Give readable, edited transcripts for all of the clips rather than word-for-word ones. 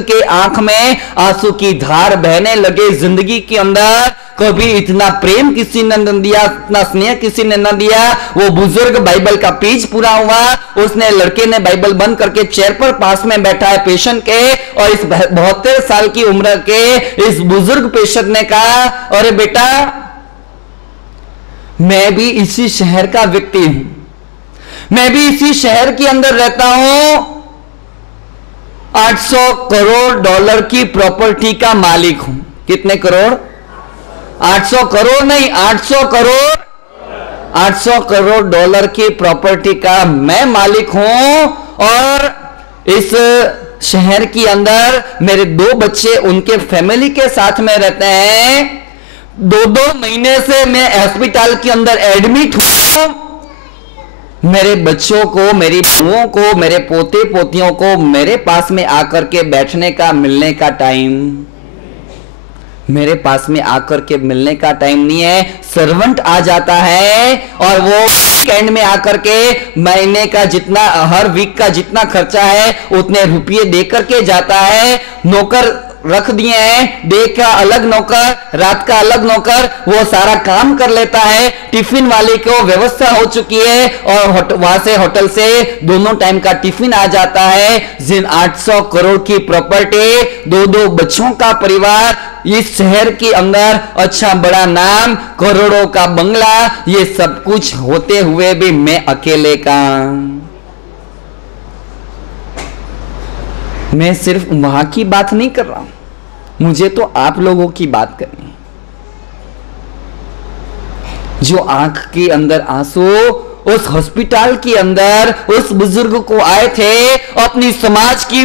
के आंख में आंसू की धार बहने लगे। जिंदगी के अंदर कभी इतना प्रेम किसी ने न दिया, इतना स्नेह किसी ने न दिया। वो बुजुर्ग बाइबल का पेज पूरा हुआ, उसने लड़के ने बाइबल बंद करके चेयर पर पास में बैठा है पेशेंट के, और इस 72 साल की उम्र के इस बुजुर्ग पेशेंट ने कहा, अरे बेटा मैं भी इसी शहर का व्यक्ति हूं, मैं भी इसी शहर के अंदर रहता हूं, 800 करोड़ डॉलर की प्रॉपर्टी का मालिक हूं। कितने करोड़? 800 करोड़ नहीं, 800 करोड़, 800 करोड़ डॉलर की प्रॉपर्टी का मैं मालिक हूं। और इस शहर के अंदर मेरे 2 बच्चे उनके फैमिली के साथ में रहते हैं। 2-2 महीने से मैं हॉस्पिटल के अंदर एडमिट हूं। मेरे बच्चों को, मेरी बहुओं को, मेरे पोते पोतियों को मेरे पास में आकर के बैठने का, मिलने का टाइम, मेरे पास में आकर के मिलने का टाइम नहीं है। सर्वेंट आ जाता है और वो वीकेंड में आकर के महीने का जितना, हर वीक का जितना खर्चा है उतने रुपये दे करके जाता है। नौकर रख दिए हैं, डे का अलग नौकर, रात का अलग नौकर, वो सारा काम कर लेता है। टिफिन वाले को व्यवस्था हो चुकी है और वहां से, होटल से दोनों टाइम का टिफिन आ जाता है। जिन 800 करोड़ की प्रॉपर्टी, 2-2 बच्चों का परिवार, इस शहर के अंदर अच्छा बड़ा नाम, करोड़ों का बंगला, ये सब कुछ होते हुए भी मैं अकेले का। मैं सिर्फ वहां की बात नहीं कर रहा हूं, मुझे तो आप लोगों की बात करनी है। जो आंख के अंदर आंसू उस हॉस्पिटल के अंदर उस बुजुर्ग को आए थे, अपनी समाज की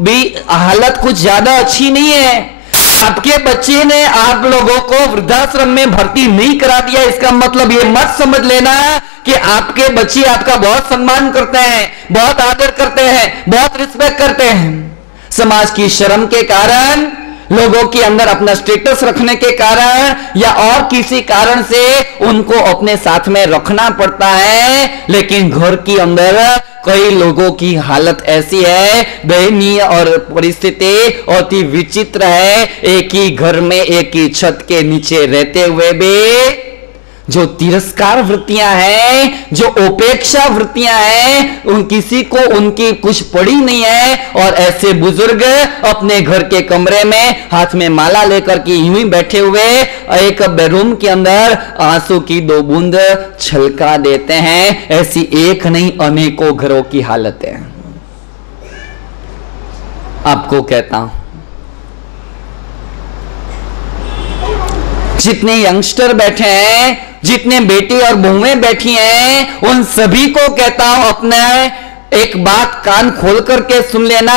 भी हालत कुछ ज्यादा अच्छी नहीं है। आपके बच्चे ने आप लोगों को वृद्धाश्रम में भर्ती नहीं करा दिया, इसका मतलब ये मत समझ लेना कि आपके बच्चे आपका बहुत सम्मान करते हैं, बहुत आदर करते हैं, बहुत रिस्पेक्ट करते हैं। समाज की शर्म के कारण, लोगों के अंदर अपना स्टेटस रखने के कारण या और किसी कारण से उनको अपने साथ में रखना पड़ता है। लेकिन घर के अंदर कई लोगों की हालत ऐसी है, दयनीय और परिस्थिति अति विचित्र है। एक ही घर में एक ही छत के नीचे रहते हुए भी जो तिरस्कार वृत्तियां हैं, जो उपेक्षा वृत्तियां हैं, उन किसी को उनकी कुछ पड़ी नहीं है। और ऐसे बुजुर्ग अपने घर के कमरे में हाथ में माला लेकर के यूं ही बैठे हुए एक बेडरूम के अंदर आंसू की 2 बूंद छलका देते हैं। ऐसी एक नहीं, अनेकों घरों की हालत है। आपको कहता हूं, जितने यंगस्टर बैठे हैं, जितने बेटे और बहुएं बैठी हैं, उन सभी को कहता हूं, अपने एक बात कान खोल करके सुन लेना।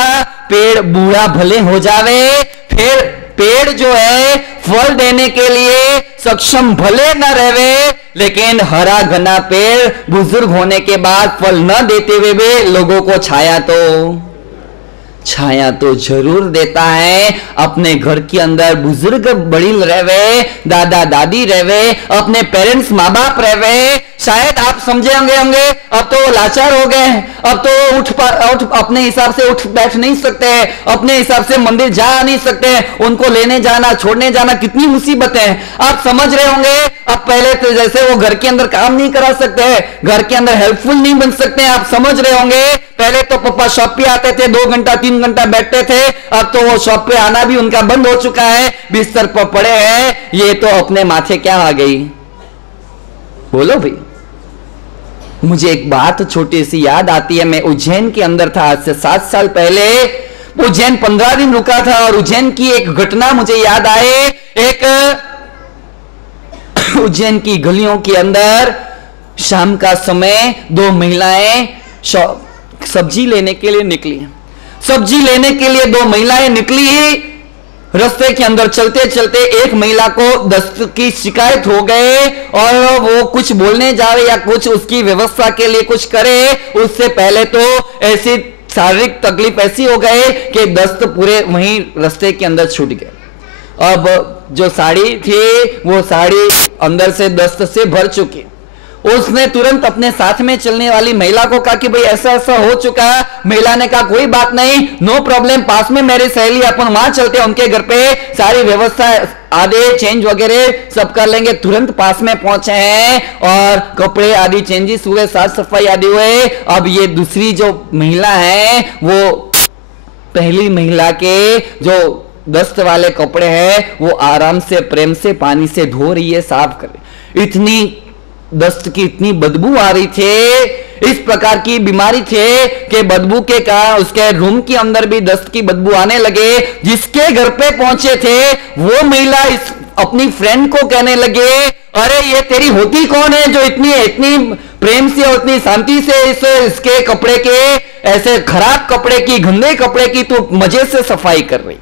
पेड़ बूढ़ा भले हो जावे, फिर पेड़ जो है फल देने के लिए सक्षम भले न रहे, लेकिन हरा घना पेड़ बुजुर्ग होने के बाद फल न देते हुए भी लोगों को छाया तो जरूर देता है। अपने घर के अंदर बुजुर्ग बड़ी रहे, दादा दादी रहे, अपने पेरेंट्स माँ बाप रहे, शायद आप समझे होंगे अब तो वो लाचार हो गए हैं, अब तो उठ अपने हिसाब से उठ बैठ नहीं सकते हैं, अपने हिसाब से मंदिर जा नहीं सकते हैं, उनको लेने जाना छोड़ने जाना कितनी मुसीबतें हैं। आप समझ रहे होंगे, अब पहले तो जैसे वो घर के अंदर काम नहीं करा सकते हैं, घर के अंदर हेल्पफुल नहीं बन सकते हैं। आप समझ रहे होंगे, पहले तो पापा शॉप पे आते थे, 2 घंटा 3 घंटा बैठते थे, अब तो वो शॉप पे आना भी उनका बंद हो चुका है, बिस्तर पर पड़े हैं। ये तो अपने माथे क्या आ गई, बोलो भाई। मुझे एक बात छोटी सी याद आती है। मैं उज्जैन के अंदर था, आज से 7 साल पहले उज्जैन 15 दिन रुका था, और उज्जैन की एक घटना मुझे याद आए। एक उज्जैन की गलियों के अंदर शाम का समय 2 महिलाएं सब्जी लेने के लिए निकली। सब्जी लेने के लिए 2 महिलाएं निकली। रास्ते के अंदर चलते चलते एक महिला को दस्त की शिकायत हो गए, और वो कुछ बोलने जा रहे या कुछ उसकी व्यवस्था के लिए कुछ करे, उससे पहले तो ऐसी शारीरिक तकलीफ ऐसी हो गए कि दस्त पूरे वहीं रास्ते के अंदर छूट गए। अब जो साड़ी थी वो साड़ी अंदर से दस्त से भर चुकी। उसने तुरंत अपने साथ में चलने वाली महिला को कहा कि भाई ऐसा ऐसा हो चुका है। महिला ने कहा कोई बात नहीं, नो प्रॉब्लम, पास में मेरी सहेली, अपन वहां चलते हैं, उनके घर पे सारी व्यवस्था आधे चेंज वगैरह सब कर लेंगे। तुरंत पास में पहुंचे हैं और कपड़े आदि चेंजेस हुए, साफ सफाई आदि हुए। अब ये दूसरी जो महिला है वो पहली महिला के जो दस्त वाले कपड़े हैं वो आराम से प्रेम से पानी से धो रही है, साफ कर रही। इतनी दस्त की इतनी बदबू आ रही थे, इस प्रकार की बीमारी थे कि बदबू के कारण उसके रूम के अंदर भी दस्त की बदबू आने लगे। जिसके घर पे पहुंचे थे वो महिला इस अपनी फ्रेंड को कहने लगे, अरे ये तेरी होती कौन है जो इतनी इतनी प्रेम से और इतनी शांति से इसके कपड़े के, ऐसे खराब कपड़े की, गंदे कपड़े की तू मजे से सफाई कर रही।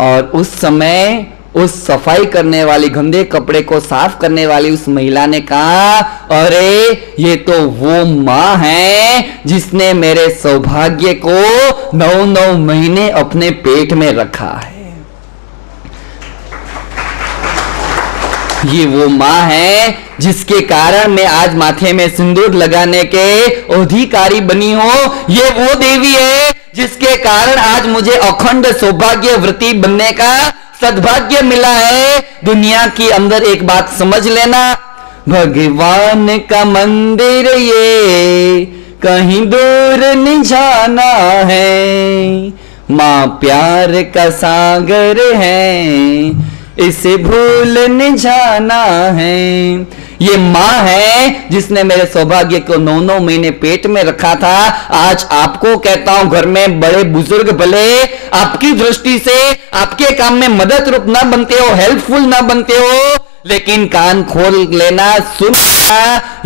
और उस समय उस सफाई करने वाली, गंदे कपड़े को साफ करने वाली उस महिला ने कहा, अरे ये तो वो मां है जिसने मेरे सौभाग्य को 9 महीने अपने पेट में रखा है। ये वो मां है जिसके कारण मैं आज माथे में सिंदूर लगाने के अधिकारी बनी हूं। ये वो देवी है जिसके कारण आज मुझे अखंड सौभाग्यवती बनने का सद्भाग्य मिला है। दुनिया के अंदर एक बात समझ लेना, भगवान का मंदिर ये कहीं दूर नहीं जाना है, मां प्यार का सागर है इसे भूल नहीं जाना है। ये मां है जिसने मेरे सौभाग्य को 9 महीने पेट में रखा था। आज आपको कहता हूं, घर में बड़े बुजुर्ग भले आपकी दृष्टि से आपके काम में मदद रूप ना बनते हो, हेल्पफुल ना बनते हो, लेकिन कान खोल लेना, सुन,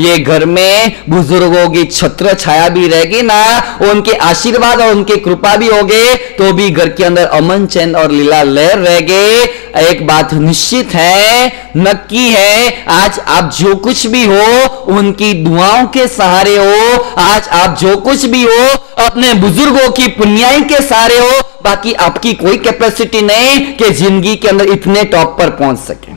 ये घर में बुजुर्गों की छत्र छाया भी रहेगी ना, उनके आशीर्वाद और उनकी कृपा भी होगे तो भी घर के अंदर अमन चैन और लीला लहर रहेगे। एक बात निश्चित है, नक्की है, आज आप जो कुछ भी हो उनकी दुआओं के सहारे हो। आज आप जो कुछ भी हो अपने बुजुर्गों की पुण्याई के सहारे हो। बाकी आपकी कोई कैपेसिटी नहीं कि जिंदगी के अंदर इतने टॉप पर पहुंच सके।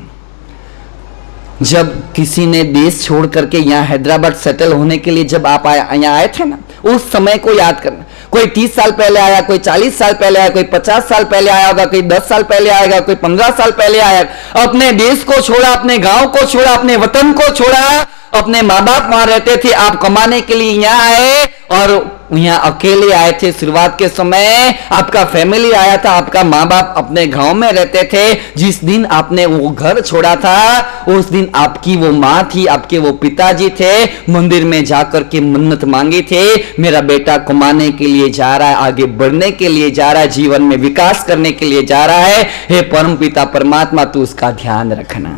जब किसी ने देश छोड़ करके यहाँ हैदराबाद सेटल होने के लिए जब आप यहाँ आए थे ना, उस समय को याद करना। कोई 30 साल पहले आया, कोई 40 साल पहले आया, कोई 50 साल पहले आया होगा, कोई 10 साल पहले आएगा, कोई 15 साल पहले आया। अपने देश को छोड़ा, अपने गांव को छोड़ा, अपने वतन को छोड़ा, अपने माँ बाप वहां रहते थे, आप कमाने के लिए यहाँ आए और यहाँ अकेले आए थे। शुरुआत के समय आपका फैमिली आया था, आपका माँ बाप अपने गांव में रहते थे। जिस दिन आपने वो घर छोड़ा था उस दिन आपकी वो माँ थी, आपके वो पिताजी थे, मंदिर में जाकर के मन्नत मांगी थे, मेरा बेटा कमाने के लिए जा रहा है, आगे बढ़ने के लिए जा रहा है, जीवन में विकास करने के लिए जा रहा है, हे परम पिता परमात्मा तू उसका ध्यान रखना।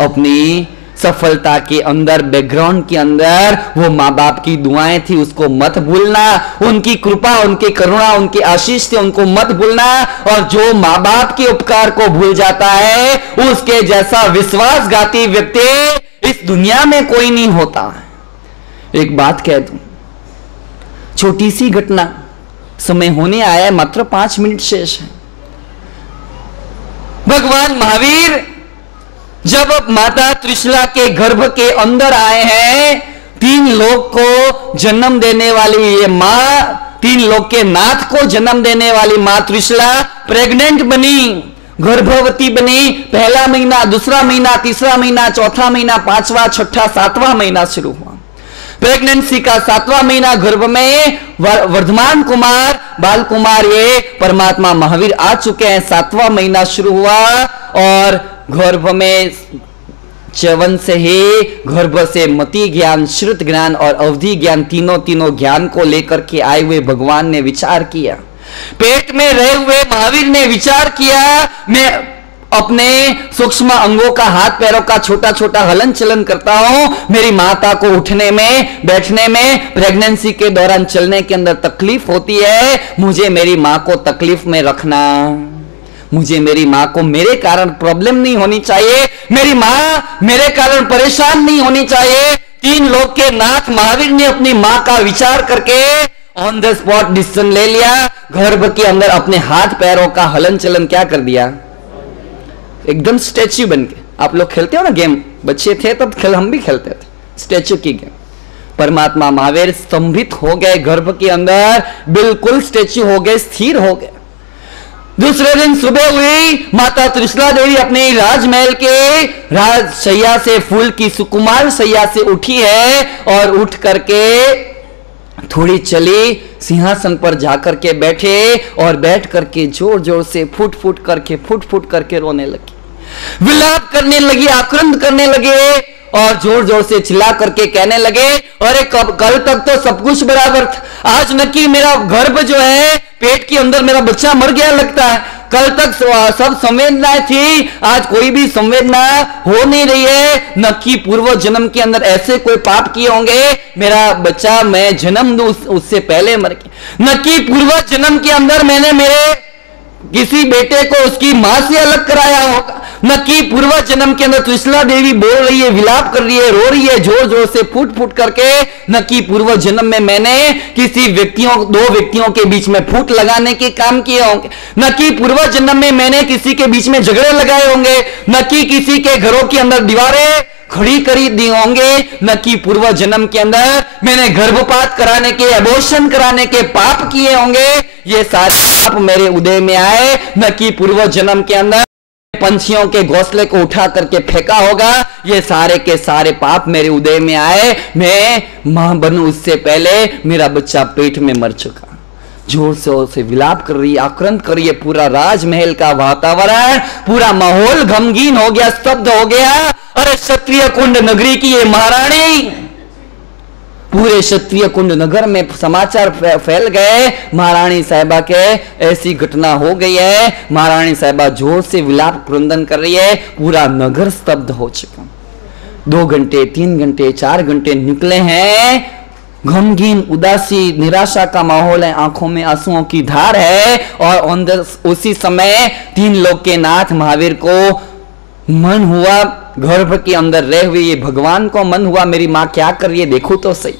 अपनी सफलता के अंदर, बैकग्राउंड के अंदर वो माँ बाप की दुआएं थी, उसको मत भूलना। उनकी कृपा, उनकी करुणा, उनकी आशीष से उनको मत भूलना। और जो माँ बाप के उपकार को भूल जाता है उसके जैसा विश्वासघाती व्यक्ति इस दुनिया में कोई नहीं होता। एक बात कह दूं, छोटी सी घटना, समय होने आया है, मात्र 5 मिनट शेष है। भगवान महावीर जब माता त्रिशला के गर्भ के अंदर आए हैं, 3 लोग को जन्म देने वाली ये मां, 3 लोग के नाथ को जन्म देने वाली मां त्रिशला प्रेग्नेंट बनी, गर्भवती बनी। पहला महीना, दूसरा महीना, तीसरा महीना, चौथा महीना, 5वां, 6ठा, 7वां महीना शुरू हुआ। प्रेगनेंसी का 7वां महीना, गर्भ में वर्धमान कुमार, बाल कुमार, ये परमात्मा महावीर आ चुके हैं। 7वां महीना शुरू हुआ और गर्भ में च्यवन से ही, गर्भ से मति ज्ञान, श्रुत ज्ञान और अवधि ज्ञान, तीनों ज्ञान को लेकर के आए हुए भगवान ने विचार किया। पेट में रहे हुए महावीर ने विचार किया, मैं अपने सूक्ष्म अंगों का, हाथ पैरों का छोटा छोटा हलन चलन करता हूं, मेरी माता को उठने में, बैठने में, प्रेगनेंसी के दौरान चलने के अंदर तकलीफ होती है, मुझे मेरी मां को तकलीफ में रखना, मुझे मेरी मां को मेरे कारण प्रॉब्लम नहीं होनी चाहिए, मेरी मां मेरे कारण परेशान नहीं होनी चाहिए। 3 लोग के नाथ महावीर ने अपनी मां का विचार करके ऑन द स्पॉट डिसीजन ले लिया। गर्भ के अंदर अपने हाथ पैरों का हलन चलन क्या कर दिया, एकदम स्टैच्यू बन के। आप लोग खेलते हो ना गेम, बच्चे थे तब हम भी खेलते थे स्टैचू की गेम। परमात्मा महावीर स्तंभित हो गए गर्भ के अंदर, बिल्कुल स्टैचू हो गए, स्थिर हो गए। दूसरे दिन सुबह हुई, माता त्रिशला देवी अपने राजमहल के राज शैया से, फूल की सुकुमार शैया से उठी है और उठ करके थोड़ी चली, सिंहासन पर जाकर के बैठे और बैठ करके जोर जोर से फुट फुट करके रोने लगी, विलाप करने लगी, आक्रांत करने लगे और जोर जोर से चिल्ला करके कहने लगे, अरे कल तक तो सब कुछ बराबर था, आज न कि मेरा गर्भ जो है पेट के अंदर मेरा बच्चा मर गया लगता है, कल तक सब संवेदनाएं थी, आज कोई भी संवेदना हो नहीं रही है, न कि पूर्व जन्म के अंदर ऐसे कोई पाप किए होंगे मेरा बच्चा मैं जन्म दूं उससे पहले मर गया, न कि पूर्व जन्म के अंदर मैंने मेरे किसी बेटे को उसकी मां से अलग कराया होगा, न कि पूर्व जन्म के अंदर त्रिशला देवी बोल रही है, विलाप कर रही है, रो रही है जोर जोर से फुट फुट करके, न कि पूर्व जन्म में मैंने किसी दो व्यक्तियों के बीच में फूट लगाने के काम किए होंगे, न कि पूर्व जन्म में मैंने किसी के बीच में झगड़े लगाए होंगे, न कि किसी के घरों के अंदर दीवारें खड़ी करी दी होंगे, न कि पूर्व जन्म के अंदर मैंने गर्भपात कराने के, अबॉर्शन कराने के पाप किए होंगे, ये सारे पाप मेरे उदय में आए, न कि पूर्व जन्म के अंदर पंछियों के घोंसले को उठा करके फेंका होगा, ये सारे के सारे पाप मेरे उदय में आए, मैं मां बनूं उससे पहले मेरा बच्चा पेट में मर चुका। जोर से विलाप कर रही है, आक्रांत कर रही है, पूरा राजमहल का वातावरण, पूरा माहौल गमगीन हो गया, स्तब्ध हो गया। अरे क्षत्रिय कुंड नगरी की ये महारानी, पूरे क्षत्रिय कुंड नगर में समाचार फैल गए, महारानी साहिबा के ऐसी घटना हो गई है। महारानी साहिबा जोर से विलाप क्रंदन कर रही है, पूरा नगर स्तब्ध हो चुका। 2 घंटे 3 घंटे 4 घंटे निकले हैं, गमगीन उदासी निराशा का माहौल है, आंखों में आंसुओं की धार है। और उसी समय 3 लोक के नाथ महावीर को मन हुआ, गर्भ के अंदर रहे हुए ये भगवान को मन हुआ मेरी मां क्या कर रही है देखो तो सही।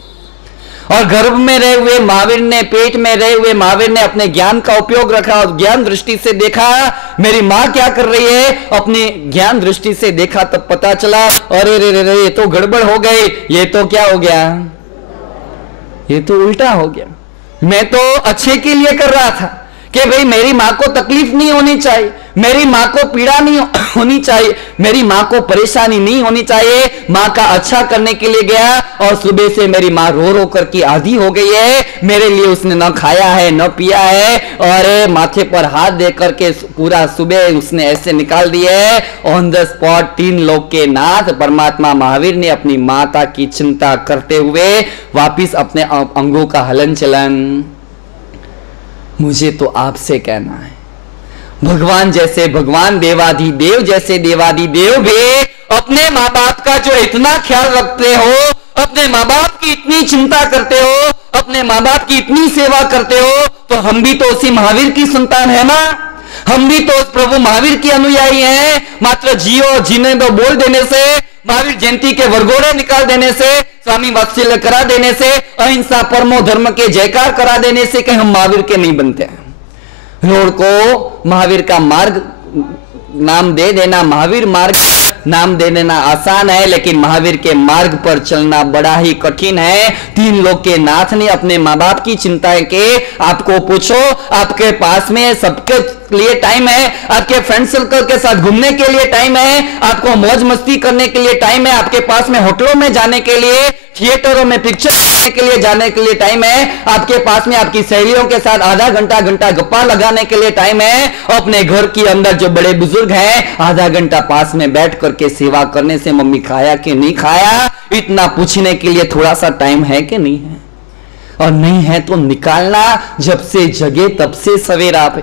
और गर्भ में रहे हुए महावीर ने, पेट में रहे हुए महावीर ने अपने ज्ञान का उपयोग रखा और ज्ञान दृष्टि से देखा मेरी मां क्या कर रही है। अपनी ज्ञान दृष्टि से देखा तब पता चला अरे रे रे रे ये तो गड़बड़ हो गई, ये तो क्या हो गया, ये तो उल्टा हो गया। मैं तो अच्छे के लिए कर रहा था कि भाई मेरी मां को तकलीफ नहीं होनी चाहिए, मेरी मां को पीड़ा नहीं होनी चाहिए, मेरी मां को परेशानी नहीं होनी चाहिए, मां का अच्छा करने के लिए गया और सुबह से मेरी मां रो रो करके आधी हो गई है, मेरे लिए उसने न खाया है न पिया है और माथे पर हाथ दे करके पूरा सुबह उसने ऐसे निकाल दिए। ऑन द स्पॉट 3 लोक के नाथ परमात्मा महावीर ने अपनी माता की चिंता करते हुए वापिस अपने अंगों का हलन चलन। मुझे तो आपसे कहना है, भगवान जैसे भगवान, देवाधिदेव जैसे देवाधिदेव भी अपने माँ बाप का जो इतना ख्याल रखते हो, अपने माँ बाप की इतनी चिंता करते हो, अपने माँ बाप की इतनी सेवा करते हो, तो हम भी तो उसी महावीर की संतान है ना, हम भी तो उस प्रभु महावीर की अनुयायी हैं। मात्र जियो जीने दो बोल देने से, महावीर जयंती के वरघोड़े निकाल देने से, स्वामी वात्सल्य करा देने से, अहिंसा परमो धर्म के जयकार करा देने से कहीं हम महावीर के नहीं बनते हैं। रोड को महावीर का मार्ग नाम दे देना, महावीर मार्ग नाम दे देना आसान है, लेकिन महावीर के मार्ग पर चलना बड़ा ही कठिन है। 3 लोक के नाथ ने अपने माँ बाप की चिंताएं के, आपको पूछो आपके पास में सबके लिए टाइम है, आपके फ्रेंड सर्कल के साथ घूमने के लिए टाइम है, आपको मौज मस्ती करने के लिए टाइम है, आपके पास में होटलों में जाने के लिए, थिएटरों में पिक्चर देखने के लिए जाने के लिए टाइम है, आपके पास में आपकी सहेलियों के साथ आधा घंटा गप्पा लगाने के लिए टाइम है, अपने घर के अंदर जो बड़े बुजुर्ग हैं आधा घंटा पास में बैठ करके सेवा करने से मम्मी खाया कि नहीं खाया इतना पूछने के लिए थोड़ा सा टाइम है कि नहीं है। और नहीं है तो निकालना, जब से जगे तब से सवेरा पे।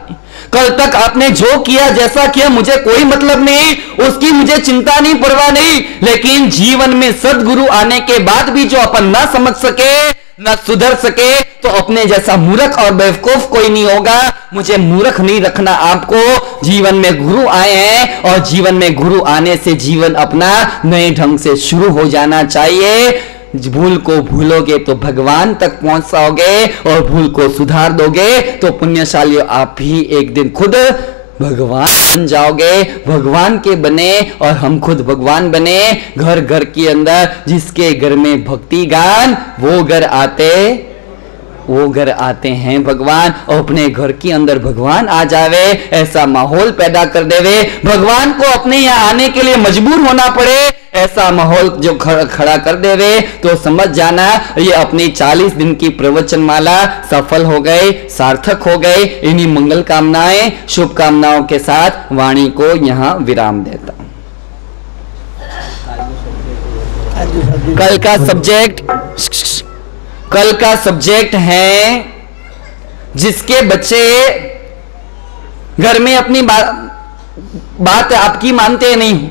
कल तक आपने जो किया जैसा किया मुझे कोई मतलब नहीं, उसकी मुझे चिंता नहीं, परवाह नहीं, लेकिन जीवन में सदगुरु आने के बाद भी जो अपन ना समझ सके ना सुधर सके तो अपने जैसा मूर्ख और बेवकूफ कोई नहीं होगा। मुझे मूर्ख नहीं रखना आपको, जीवन में गुरु आए हैं और जीवन में गुरु आने से जीवन अपना नए ढंग से शुरू हो जाना चाहिए। भूल को भूलोगे तो भगवान तक पहुंच पाओगे और भूल को सुधार दोगे तो पुण्यशाली आप ही एक दिन खुद भगवान बन जाओगे, भगवान के बने और हम खुद भगवान बने। घर घर के अंदर जिसके घर में भक्ति गान, वो घर आते हैं भगवान। और अपने घर के अंदर भगवान आ जावे, ऐसा माहौल पैदा कर देवे, भगवान को अपने यहाँ आने के लिए मजबूर होना पड़े, ऐसा माहौल जो खड़ा कर देवे, तो समझ जाना ये अपनी 40 दिन की प्रवचन माला सफल हो गई, सार्थक हो गई। इन्हीं मंगल कामनाएं, शुभकामनाओं के साथ वाणी को यहाँ विराम देता हूं। कल का सब्जेक्ट है जिसके बच्चे घर में अपनी बात आपकी मानते नहीं,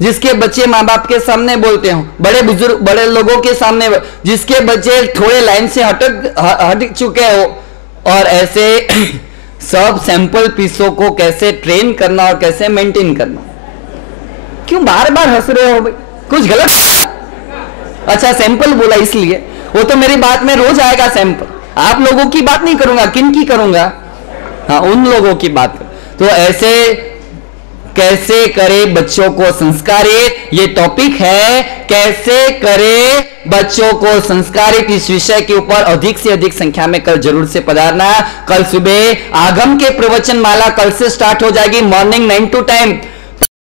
जिसके बच्चे माँ बाप के सामने बोलते हो, बड़े लोगों के सामने, जिसके बच्चे थोड़े लाइन से हट चुके हो, और ऐसे सब सैंपल पीसों को कैसे ट्रेन करना और कैसे मेंटेन करना। क्यों बार बार हंस रहे हो भाई, कुछ गलत? अच्छा सैंपल बोला इसलिए, वो तो मेरी बात में रोज आएगा सैंपल। आप लोगों की बात नहीं करूंगा, किन की करूंगा? हाँ, उन लोगों की बात। तो ऐसे कैसे करे बच्चों को संस्कारित, ये टॉपिक है, कैसे करे बच्चों को संस्कारित। इस विषय के ऊपर अधिक से अधिक संख्या में कल जरूर से पधारना। कल सुबह आगम के प्रवचन माला कल से स्टार्ट हो जाएगी, मॉर्निंग 9 to 10।